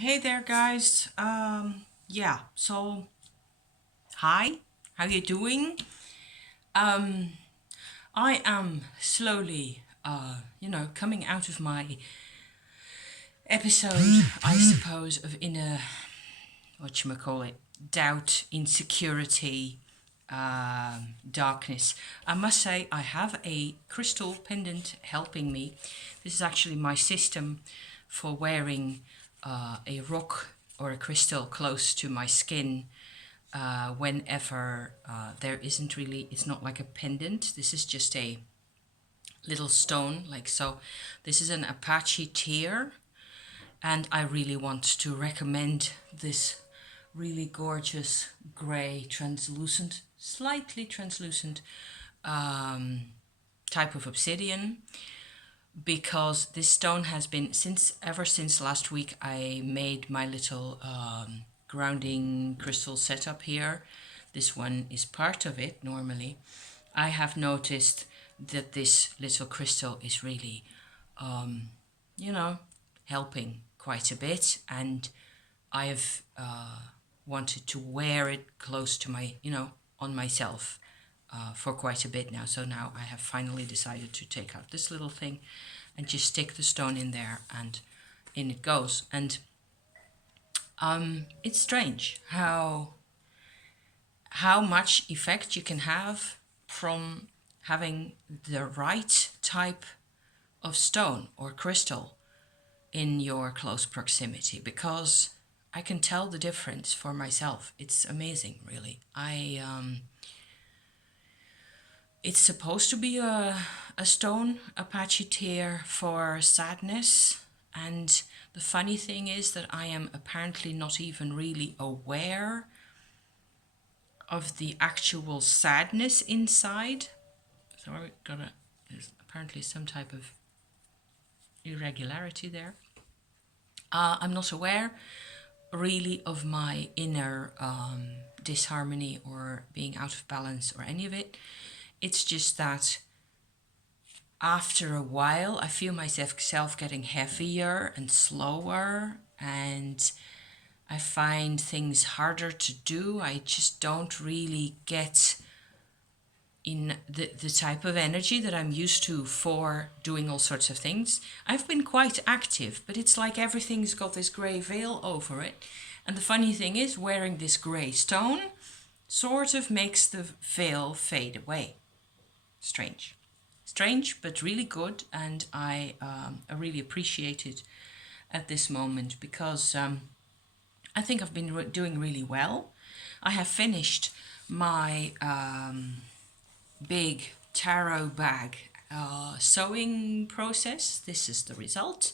Hey there, guys. Yeah. So, hi. How you doing? Um, I am slowly, coming out of my episode, I suppose, of inner whatchamacallit, doubt, insecurity, darkness. I must say, I have a crystal pendant helping me. This is actually my system for wearing a rock or a crystal close to my skin whenever there isn't really, it's not like a pendant. This is just a little stone, like so. This is an Apache tear, and I really want to recommend this really gorgeous grey, translucent, slightly translucent type of obsidian, because this stone has been ever since last week. I made my little grounding crystal setup here. This one is part of it normally. I have noticed that this little crystal is really, you know, helping quite a bit, and I've wanted to wear it close to my, on myself for quite a bit now. So now I have finally decided to take out this little thing and just stick the stone in there, and in it goes. And it's strange how much effect you can have from having the right type of stone or crystal in your close proximity, because I can tell the difference for myself. It's amazing, really. It's supposed to be a stone, Apache tear, for sadness. And the funny thing is that I am apparently not even really aware of the actual sadness inside. So I gotta, there's apparently some type of irregularity there. I'm not aware really of my inner disharmony or being out of balance or any of it. It's just that after a while, I feel myself getting heavier and slower, and I find things harder to do. I just don't really get in the type of energy that I'm used to for doing all sorts of things. I've been quite active, but it's like everything's got this grey veil over it. And the funny thing is, wearing this grey stone sort of makes the veil fade away. Strange. Strange, but really good. And I really appreciate it at this moment, because I think I've been doing really well. I have finished my big tarot bag sewing process. This is the result.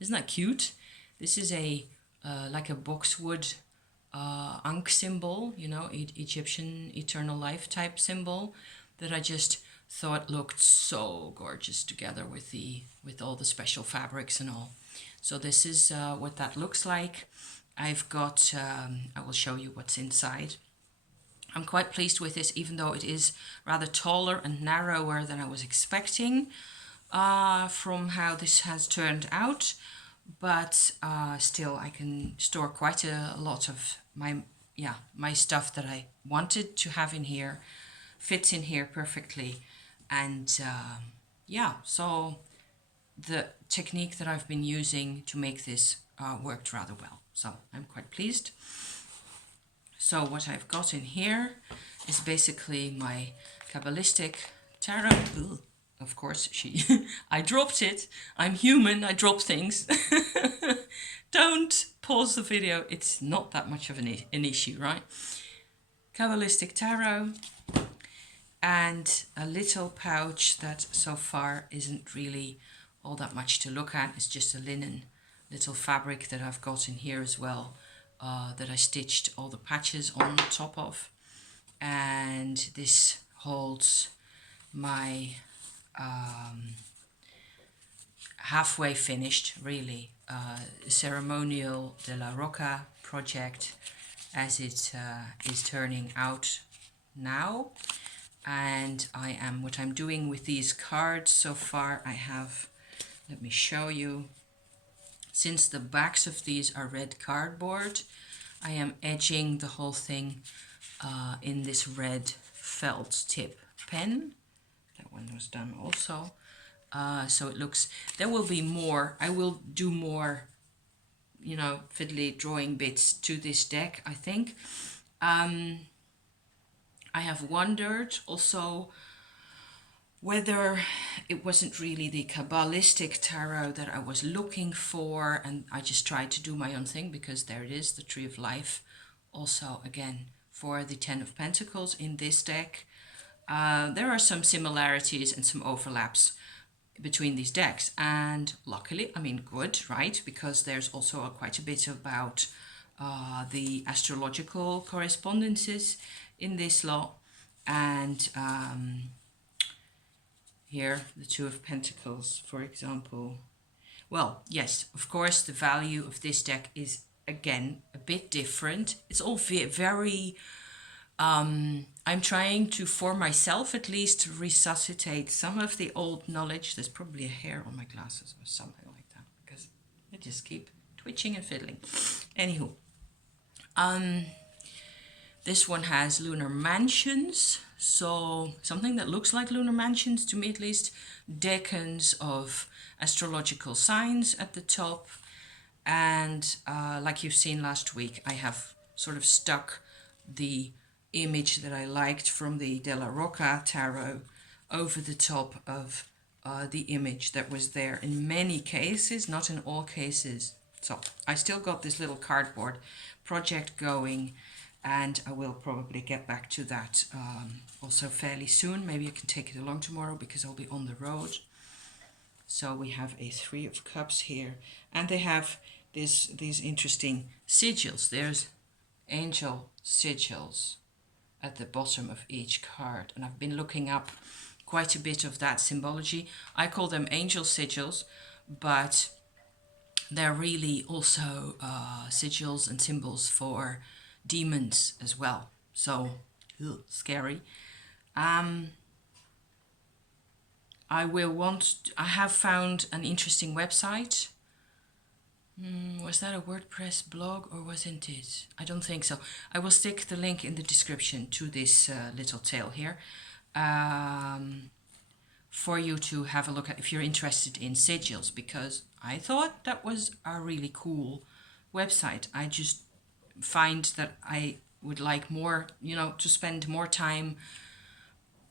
Isn't that cute? This is a like a boxwood Ankh symbol, Egyptian eternal life type symbol, that I just thought looked so gorgeous together with all the special fabrics and all. So this is what that looks like. I've got, I will show you what's inside. I'm quite pleased with this, even though it is rather taller and narrower than I was expecting from how this has turned out. But still, I can store quite a lot of my stuff that I wanted to have in here. Fits in here perfectly. And so the technique that I've been using to make this worked rather well. So I'm quite pleased. So what I've got in here is basically my Kabbalistic tarot. Ugh, of course, I dropped it. I'm human, I drop things. Don't pause the video, it's not that much of an issue, right? Kabbalistic tarot, and a little pouch that so far isn't really all that much to look at. It's just a linen little fabric that I've got in here as well, that I stitched all the patches on top of. And this holds my halfway finished, really, Ceremonial de la Roca project, as it is turning out now. And what I'm doing with these cards so far, I have, let me show you, since the backs of these are red cardboard, I am edging the whole thing in this red felt tip pen. That one was done also. So it looks, there will be more. I will do more, you know, fiddly drawing bits to this deck, I think. I have wondered also whether it wasn't really the Kabbalistic tarot that I was looking for, and I just tried to do my own thing, because there it is, the Tree of Life. Also, again, for the Ten of Pentacles in this deck. There are some similarities and some overlaps between these decks, and luckily, I mean good, right? Because there's also quite a bit about the astrological correspondences in this lot, and here the Two of Pentacles, for example. Well, yes, of course, the value of this deck is again a bit different. It's all very I'm trying to, for myself at least, resuscitate some of the old knowledge. There's probably a hair on my glasses or something like that, because they just keep twitching and fiddling. Anywho, this one has lunar mansions, so something that looks like lunar mansions, to me at least, decans of astrological signs at the top. And like you've seen last week, I have sort of stuck the image that I liked from the De La Rocca tarot over the top of the image that was there in many cases, not in all cases. So I still got this little cardboard project going, and I will probably get back to that also fairly soon. Maybe I can take it along tomorrow because I'll be on the road. So we have a Three of Cups here, and they have these interesting sigils. There's angel sigils at the bottom of each card, and I've been looking up quite a bit of that symbology. I call them angel sigils, but they're really also sigils and symbols for demons as well. So scary. I have found an interesting website. Was that a WordPress blog or wasn't it? I don't think so. I will stick the link in the description to this little tale here for you to have a look at if you're interested in sigils, because I thought that was a really cool website. I just find that I would like more, you know, to spend more time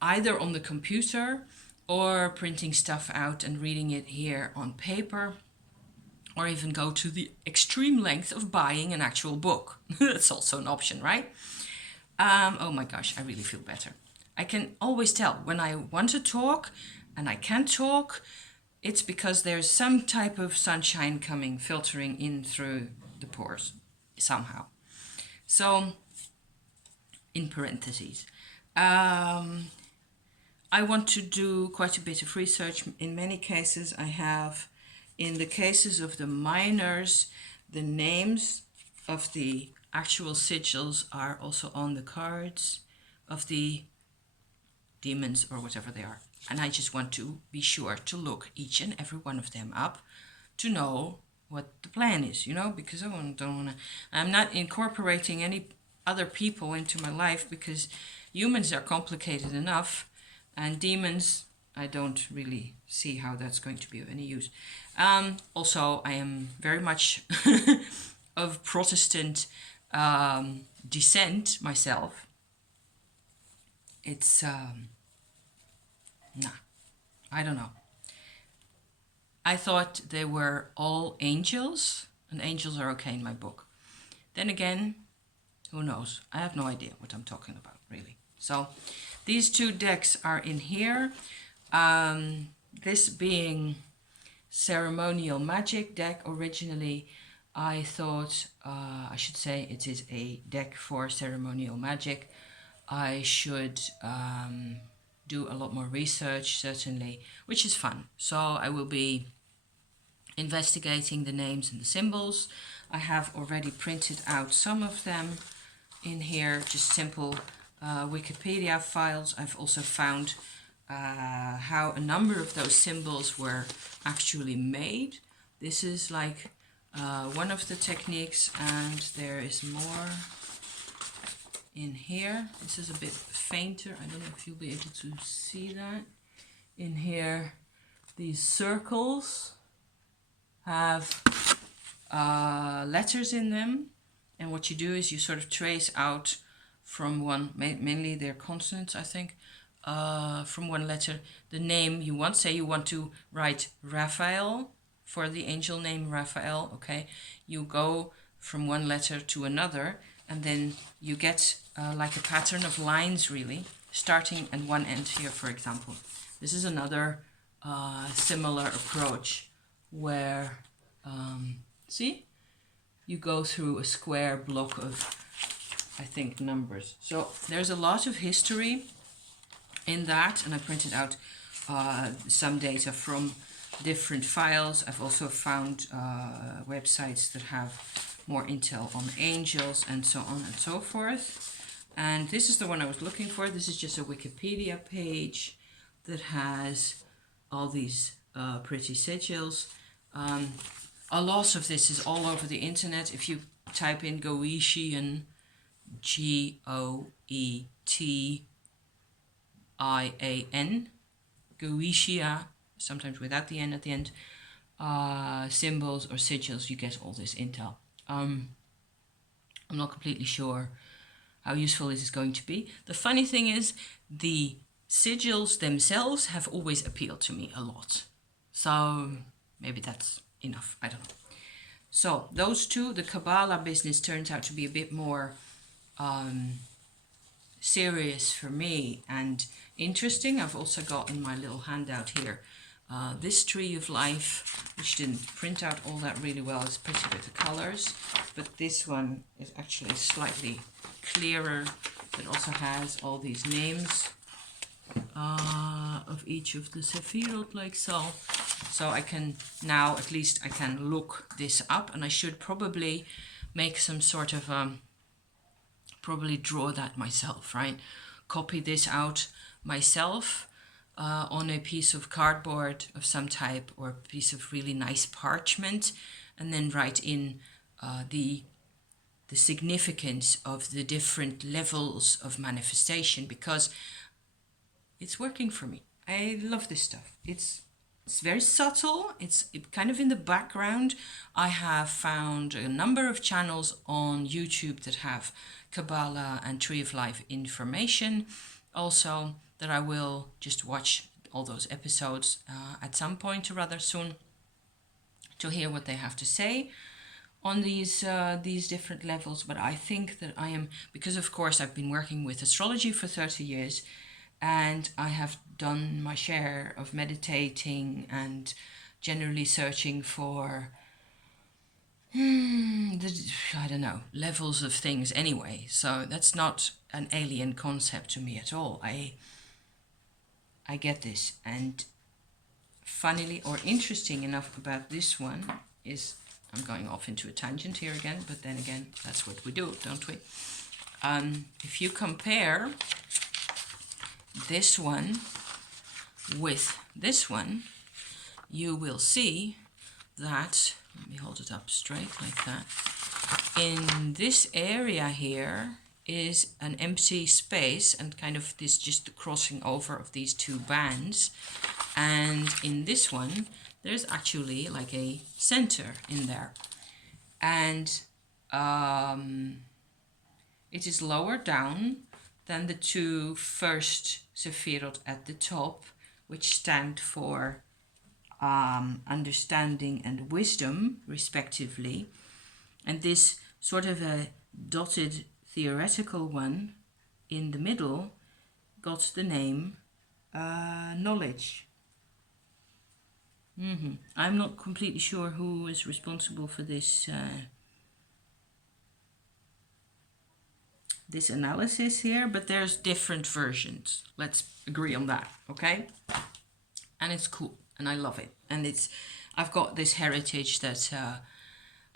either on the computer or printing stuff out and reading it here on paper, or even go to the extreme length of buying an actual book. That's also an option, right? Oh my gosh, I really feel better. I can always tell when I want to talk and I can't talk, it's because there's some type of sunshine coming, filtering in through the pores somehow. So, in parentheses, I want to do quite a bit of research. In many cases, I have, in the cases of the minors, the names of the actual sigils are also on the cards of the demons or whatever they are. And I just want to be sure to look each and every one of them up to know what the plan is, you know, because I'm not incorporating any other people into my life, because humans are complicated enough, and demons, I don't really see how that's going to be of any use. Also, I am very much of Protestant descent myself. It's, I don't know. I thought they were all angels, and angels are okay in my book. Then again, who knows? I have no idea what I'm talking about, really. So, these two decks are in here. This being ceremonial magic deck, originally I thought I should say it is a deck for ceremonial magic. I should do a lot more research, certainly, which is fun. So I will be investigating the names and the symbols. I have already printed out some of them in here, just simple Wikipedia files. I've also found how a number of those symbols were actually made. This is like one of the techniques, and there is more in here. This is a bit fainter. I don't know if you'll be able to see that. In here, these circles have letters in them, and what you do is you sort of trace out from one, mainly they're consonants, I think, from one letter the name you want. Say you want to write Raphael for the angel name Raphael, okay? You go from one letter to another, and then you get like a pattern of lines, really, starting at one end here, for example. This is another similar approach where, see, you go through a square block of, I think, numbers. So there's a lot of history in that, and I printed out some data from different files. I've also found websites that have more intel on angels and so on and so forth. And this is the one I was looking for. This is just a Wikipedia page that has all these pretty sigils. A lot of this is all over the internet. If you type in Goetian, Goetian, Goetia, sometimes without the N at the end, symbols or sigils, you get all this intel. I'm not completely sure how useful this is going to be. The funny thing is, the sigils themselves have always appealed to me a lot. So maybe that's enough, I don't know. So those two, the Kabbalah business turns out to be a bit more serious for me and interesting. I've also got in my little handout here this Tree of Life, which didn't print out all that really well. It's pretty with the colors, but this one is actually slightly clearer. It also has all these names of each of the Sephirot, like so. So I can now, at least I can look this up, and I should probably make some sort of, probably draw that myself, right? Copy this out myself on a piece of cardboard of some type, or a piece of really nice parchment, and then write in the significance of the different levels of manifestation, because it's working for me. I love this stuff. It's very subtle. It's kind of in the background. I have found a number of channels on YouTube that have Kabbalah and Tree of Life information also, that I will just watch all those episodes at some point or rather soon to hear what they have to say on these different levels. But I think that I am, because of course I've been working with astrology for 30 years, and I have done my share of meditating and generally searching for I don't know, levels of things anyway. So that's not an alien concept to me at all. I get this. And funnily or interesting enough about this one is, I'm going off into a tangent here again, but then again, that's what we do, don't we? If you compare this one with this one, you will see that, let me hold it up straight like that, in this area here is an empty space and kind of this, just the crossing over of these two bands, and in this one there's actually like a center in there, and it is lower down than the two first Sephirot at the top, which stand for understanding and wisdom, respectively. And this sort of a dotted theoretical one in the middle got the name knowledge. I'm not completely sure who is responsible for this this analysis here, but there's different versions. Let's agree on that, okay? And it's cool, and I love it. And I've got this heritage that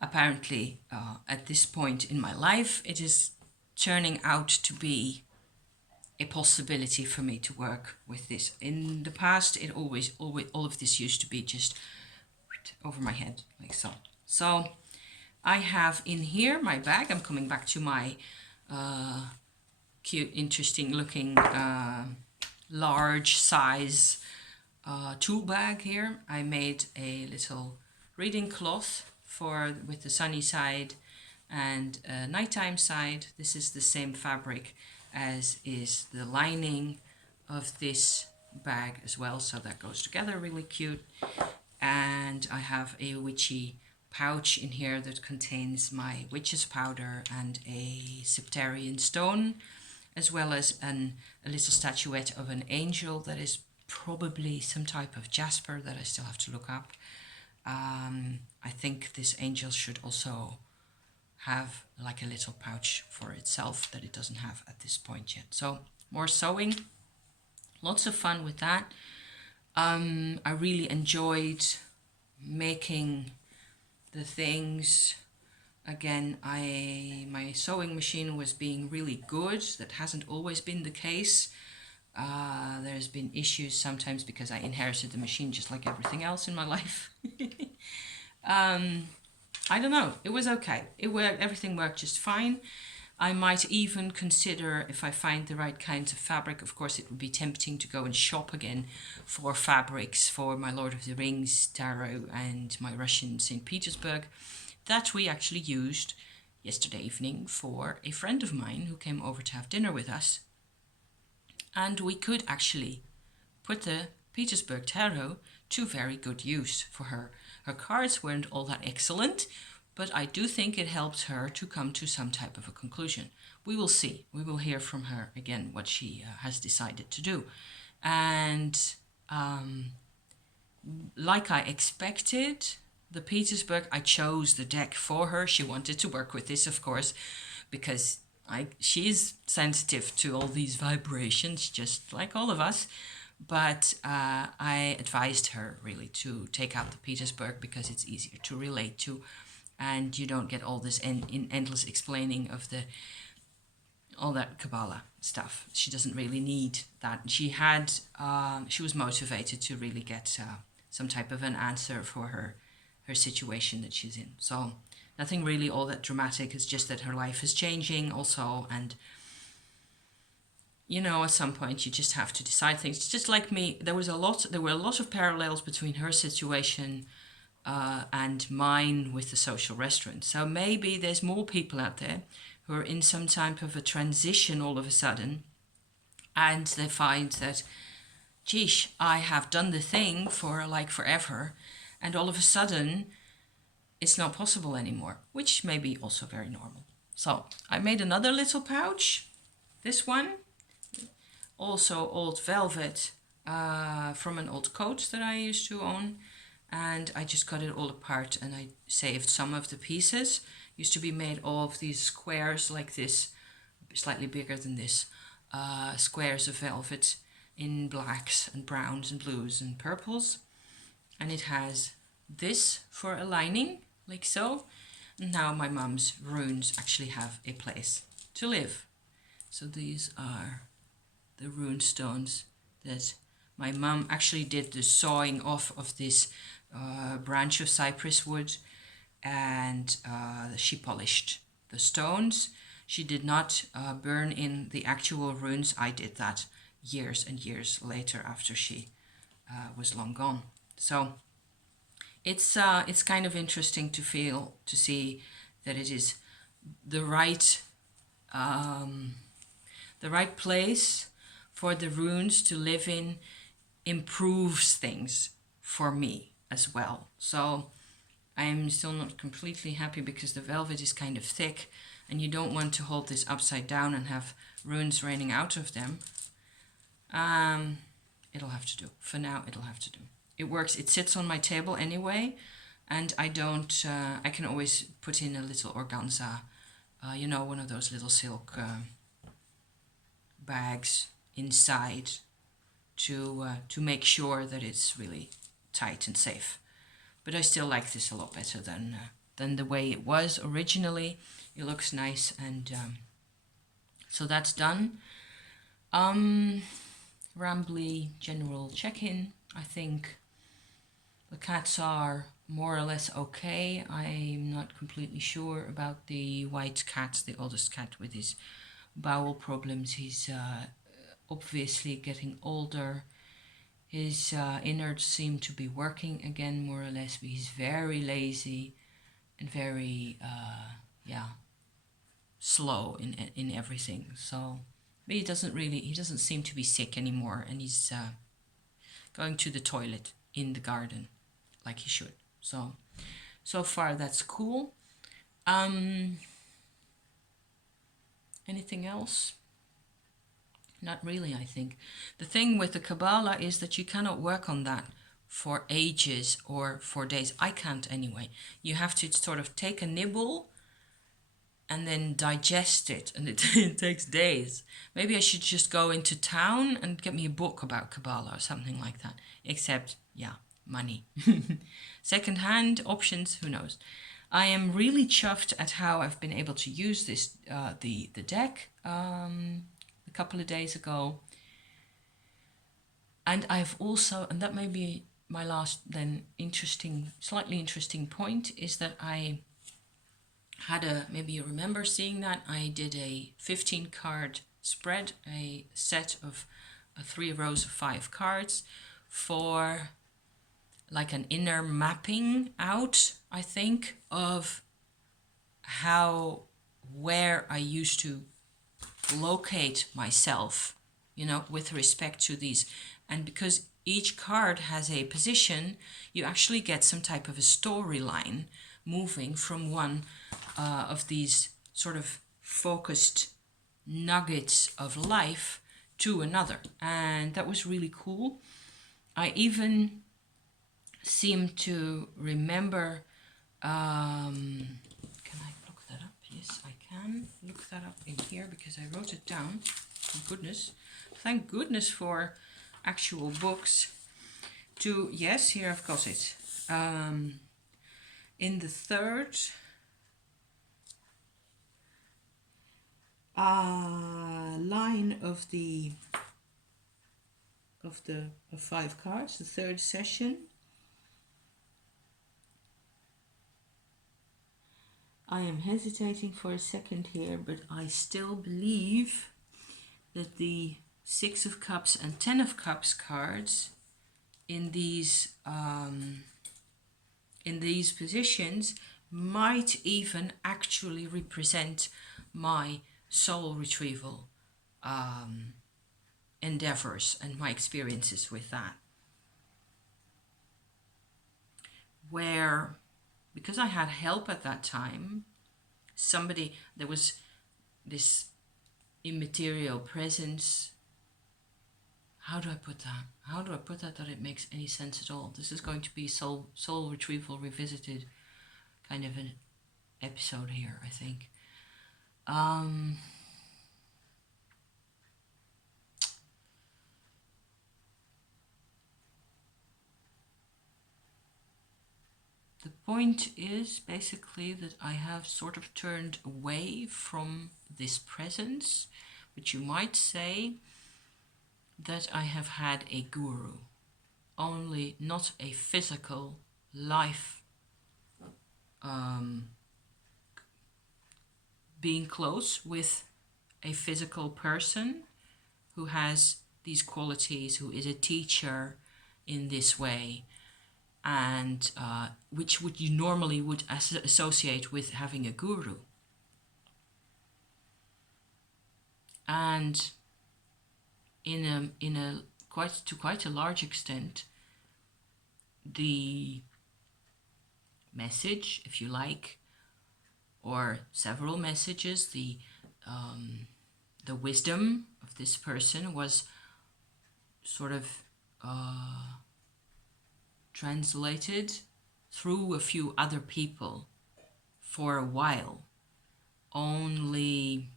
apparently at this point in my life, it is turning out to be a possibility for me to work with this. In the past, it always all of this used to be just over my head, like so. So I have in here my bag. I'm coming back to my cute, interesting looking large size tool bag here. I made a little reading cloth with the sunny side and nighttime side. This is the same fabric as is the lining of this bag as well, so that goes together really cute. And I have a witchy pouch in here that contains my witch's powder and a septarian stone, as well as a little statuette of an angel that is probably some type of jasper that I still have to look up. I think this angel should also have like a little pouch for itself that it doesn't have at this point yet. So more sewing, lots of fun with that. I really enjoyed making the things. Again, my sewing machine was being really good. That hasn't always been the case. There's been issues sometimes because I inherited the machine just like everything else in my life. I don't know. It was okay. It worked. Everything worked just fine. I might even consider, if I find the right kinds of fabric, of course it would be tempting to go and shop again for fabrics for my Lord of the Rings tarot and my Russian St. Petersburg, that we actually used yesterday evening for a friend of mine who came over to have dinner with us. And we could actually put the Petersburg tarot to very good use for her. Her cards weren't all that excellent, but I do think it helped her to come to some type of a conclusion. We will see. We will hear from her again what she has decided to do. And like I expected, the Petersburg, I chose the deck for her. She wanted to work with this, of course, because she's sensitive to all these vibrations, just like all of us. But I advised her really to take out the Petersburg because it's easier to relate to, and you don't get all this endless explaining of all that Kabbalah stuff. She doesn't really need that. She was motivated to really get some type of an answer for her situation that she's in. So nothing really all that dramatic. It's just that her life is changing also, and at some point you just have to decide things. It's just like me. There were a lot of parallels between her situation and mine with the social restaurant. So maybe there's more people out there who are in some type of a transition all of a sudden, and they find that, geesh, I have done the thing for like forever, and all of a sudden it's not possible anymore, which may be also very normal. So I made another little pouch, this one, also old velvet from an old coat that I used to own, and I just cut it all apart and I saved some of the pieces. Used to be made of these squares like this, slightly bigger than this, squares of velvet in blacks and browns and blues and purples, and it has this for a lining, like so. And now my mum's runes actually have a place to live. So these are the rune stones that my mum actually did the sawing off of this branch of cypress wood, and she polished the stones. She did not burn in the actual runes. I did that years and years later after she was long gone. So it's kind of interesting to see that it is the right place for the runes to live in. Improves things for me as well. So I'm still not completely happy because the velvet is kind of thick and you don't want to hold this upside down and have runes raining out of them. It'll have to do. For now, it'll have to do. It works. It sits on my table anyway, and I can always put in a little organza, one of those little silk bags inside to make sure that it's really tight and safe. But I still like this a lot better than the way it was originally. It looks nice, and so that's done. Rambly general check-in. I think the cats are more or less okay. I'm not completely sure about the white cat, the oldest cat with his bowel problems. He's obviously getting older. His innards seem to be working again, more or less, but he's very lazy and very, slow in everything. So, but he doesn't seem to be sick anymore, and he's going to the toilet in the garden, like he should. So far that's cool. Anything else? Not really, I think. The thing with the Kabbalah is that you cannot work on that for ages or for days. I can't anyway. You have to sort of take a nibble and then digest it, and it takes days. Maybe I should just go into town and get me a book about Kabbalah or something like that. Except, yeah, money. Second-hand options, who knows. I am really chuffed at how I've been able to use this, the deck a couple of days ago. And I've also, and that may be my last then slightly interesting point, is that I had maybe you remember seeing that, I did a 15 card spread, a set of 3 rows of 5 cards for like an inner mapping out, I think, of where I used to locate myself, with respect to these. And because each card has a position, you actually get some type of a storyline moving from one of these sort of focused nuggets of life to another. And that was really cool. I even seem to remember, can I look that up? Yes, I can look that up in here because I wrote it down. Thank goodness for actual books. Yes, here I've got it. In the third line of the 5 cards, the third session, I am hesitating for a second here, but I still believe that the 6 of Cups and 10 of Cups cards in these positions might even actually represent my soul retrieval endeavors and my experiences with that. Where, because I had help at that time, there was this immaterial presence. How do I put that it makes any sense at all? This is going to be soul retrieval revisited kind of an episode here, I think. The point is basically that I have sort of turned away from this presence, but you might say that I have had a guru, only not a physical life, being close with a physical person who has these qualities, who is a teacher in this way, and which you normally would associate with having a guru. And in a quite a large extent, the message, if you like, or several messages, the wisdom of this person was sort of translated through a few other people for a while. Only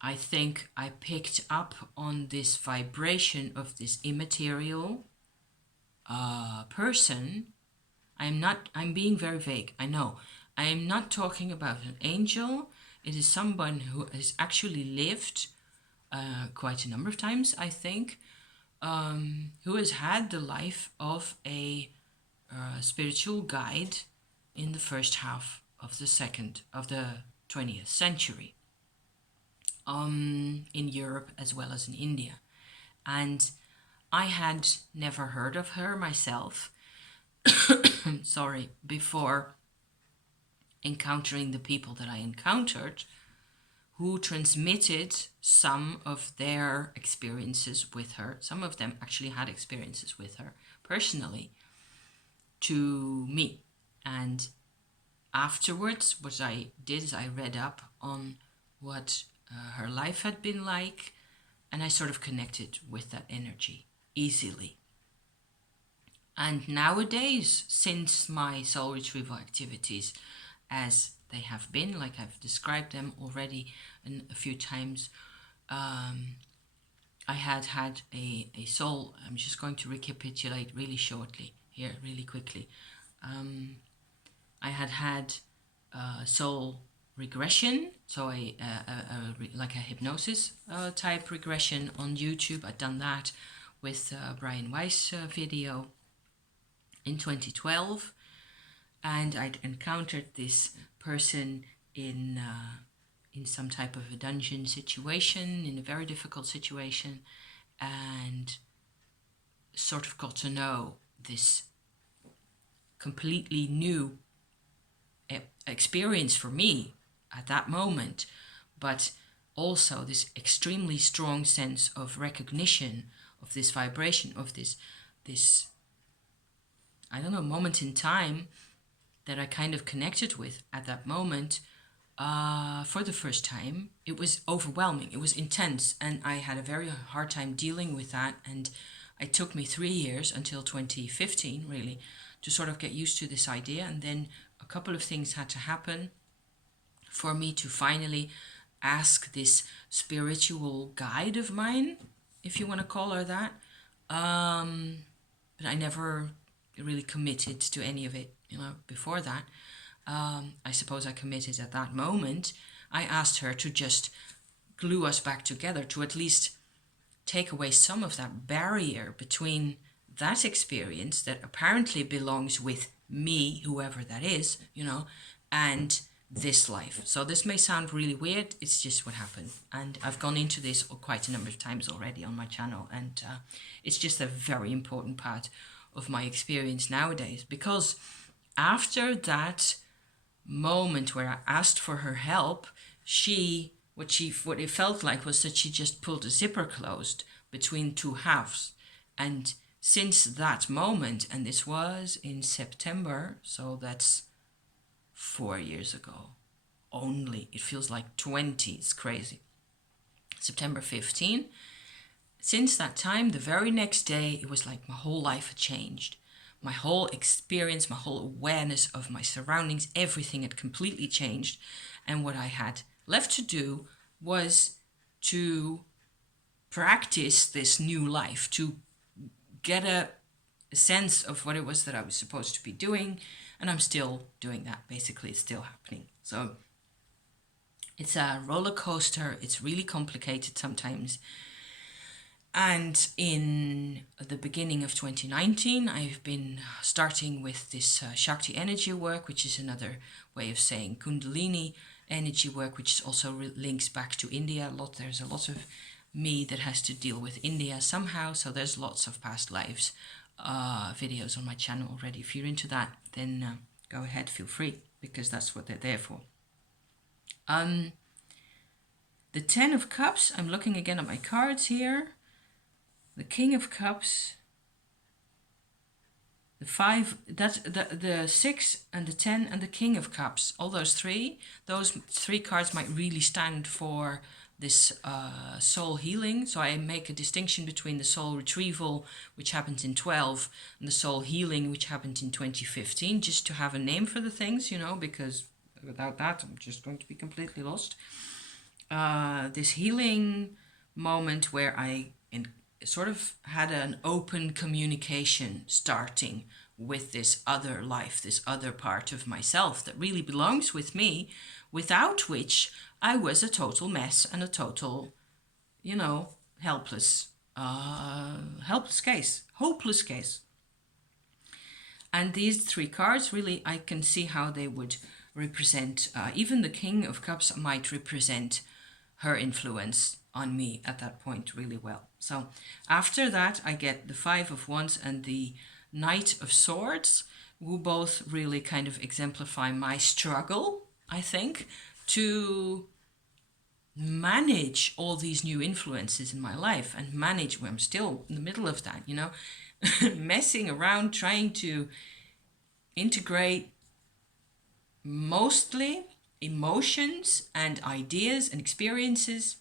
I think I picked up on this vibration of this immaterial person. I'm being very vague, I know. I am not talking about an angel. It is someone who has actually lived quite a number of times, I think, who has had the life of a spiritual guide in the first half of the 20th century, in Europe as well as in India. And I had never heard of her myself, sorry, before encountering the people that I encountered, who transmitted some of their experiences with her. Some of them actually had experiences with her personally to me. And afterwards, what I did is I read up on what her life had been like, and I sort of connected with that energy easily. And nowadays, since my soul retrieval activities, as they have been, like I've described them already a few times, I had a soul. I'm just going to recapitulate really shortly here, really quickly. I had soul regression, so like a hypnosis type regression on YouTube. I'd done that with Brian Weiss video in 2012, and I'd encountered this person in some type of a dungeon situation, in a very difficult situation, and sort of got to know this completely new experience for me at that moment, but also this extremely strong sense of recognition of this vibration, of this I don't know, moment in time that I kind of connected with at that moment for the first time. It was overwhelming, it was intense, and I had a very hard time dealing with that, and it took me 3 years until 2015 really to sort of get used to this idea. And then a couple of things had to happen for me to finally ask this spiritual guide of mine, if you want to call her that. But I never really committed to any of it, before that. I suppose I committed at that moment. I asked her to just glue us back together, to at least take away some of that barrier between that experience that apparently belongs with me, whoever that is, and this life. So this may sound really weird, it's just what happened. And I've gone into this quite a number of times already on my channel, and it's just a very important part of my experience nowadays, because after that moment where I asked for her help, what it felt like was that she just pulled a zipper closed between two halves. And since that moment, and this was in September, so that's 4 years ago only, it feels like 20, it's crazy. September 15. Since that time, the very next day, it was like my whole life had changed. My whole experience, my whole awareness of my surroundings, everything had completely changed. And what I had left to do was to practice this new life, to get a sense of what it was that I was supposed to be doing. And I'm still doing that. Basically, it's still happening. So it's a roller coaster. It's really complicated sometimes. And in the beginning of 2019, I've been starting with this Shakti energy work, which is another way of saying Kundalini energy work, which also links back to India a lot. There's a lot of me that has to deal with India somehow. So there's lots of past lives videos on my channel already. If you're into that, then go ahead, feel free, because that's what they're there for. The 10 of Cups, I'm looking again at my cards here. The King of Cups, the 5, that's the 6 and the 10 and the King of Cups. All those three cards might really stand for this soul healing. So I make a distinction between the soul retrieval, which happened in 12, and the soul healing, which happened in 2015, just to have a name for the things, because without that, I'm just going to be completely lost. This healing moment where I sort of had an open communication starting with this other life, this other part of myself that really belongs with me, without which I was a total mess and a total, helpless case, hopeless case. And these three cards, really, I can see how they would represent, even the King of Cups might represent her influence on me at that point really well. So after that, I get the Five of Wands and the Knight of Swords, who both really kind of exemplify my struggle, I think, to manage all these new influences in my life and manage when I'm still in the middle of that, you know, messing around, trying to integrate mostly emotions and ideas and experiences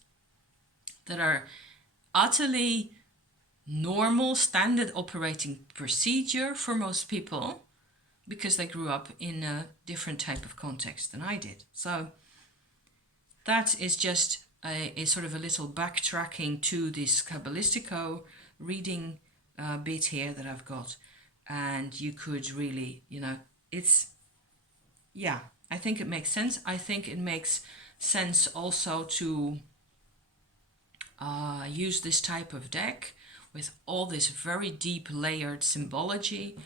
that are utterly normal, standard operating procedure for most people because they grew up in a different type of context than I did. So that is just a sort of a little backtracking to this Kabbalistico reading bit here that I've got. And you could really, you know, it's, yeah, I think it makes sense. I think it makes sense also to use this type of deck with all this very deep layered symbology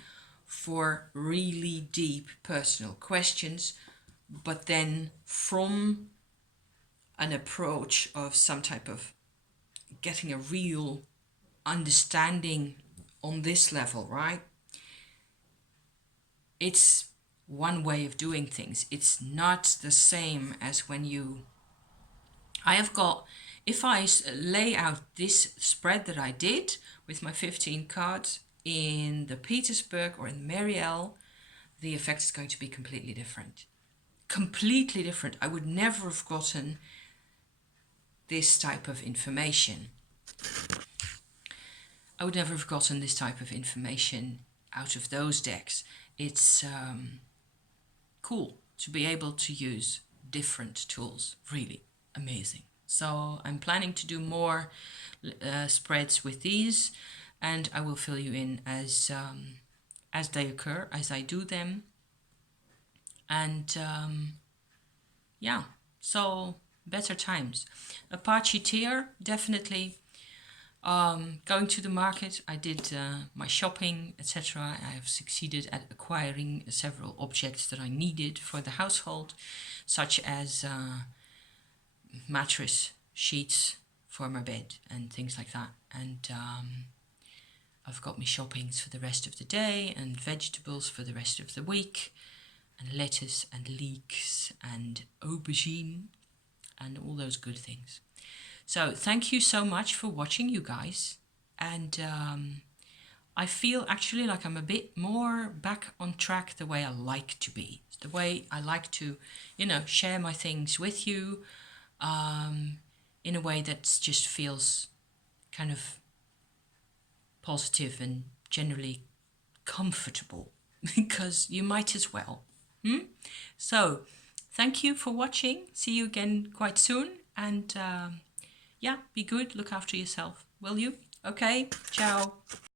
for really deep personal questions, but then from an approach of some type of getting a real understanding on this level, right? It's one way of doing things. It's not the same as when I have got, if I lay out this spread that I did with my 15 cards in the Petersburg or in Marielle, the effect is going to be completely different. Completely different. I would never have gotten this type of information. I would never have gotten this type of information out of those decks. It's cool to be able to use different tools. Really amazing. So I'm planning to do more spreads with these, and I will fill you in as they occur, as I do them. And yeah, so better times. Apache tier, definitely. Going to the market, I did my shopping, etc. I have succeeded at acquiring several objects that I needed for the household, such as mattress sheets for my bed and things like that. And I've got my shoppings for the rest of the day and vegetables for the rest of the week and lettuce and leeks and aubergine and all those good things. So thank you so much for watching, you guys. And I feel actually like I'm a bit more back on track the way I like to be. The way I like to, you know, share my things with you in a way that just feels kind of positive and generally comfortable, because you might as well. So thank you for watching. See you again quite soon. And yeah, be good. Look after yourself, will you? Okay, ciao.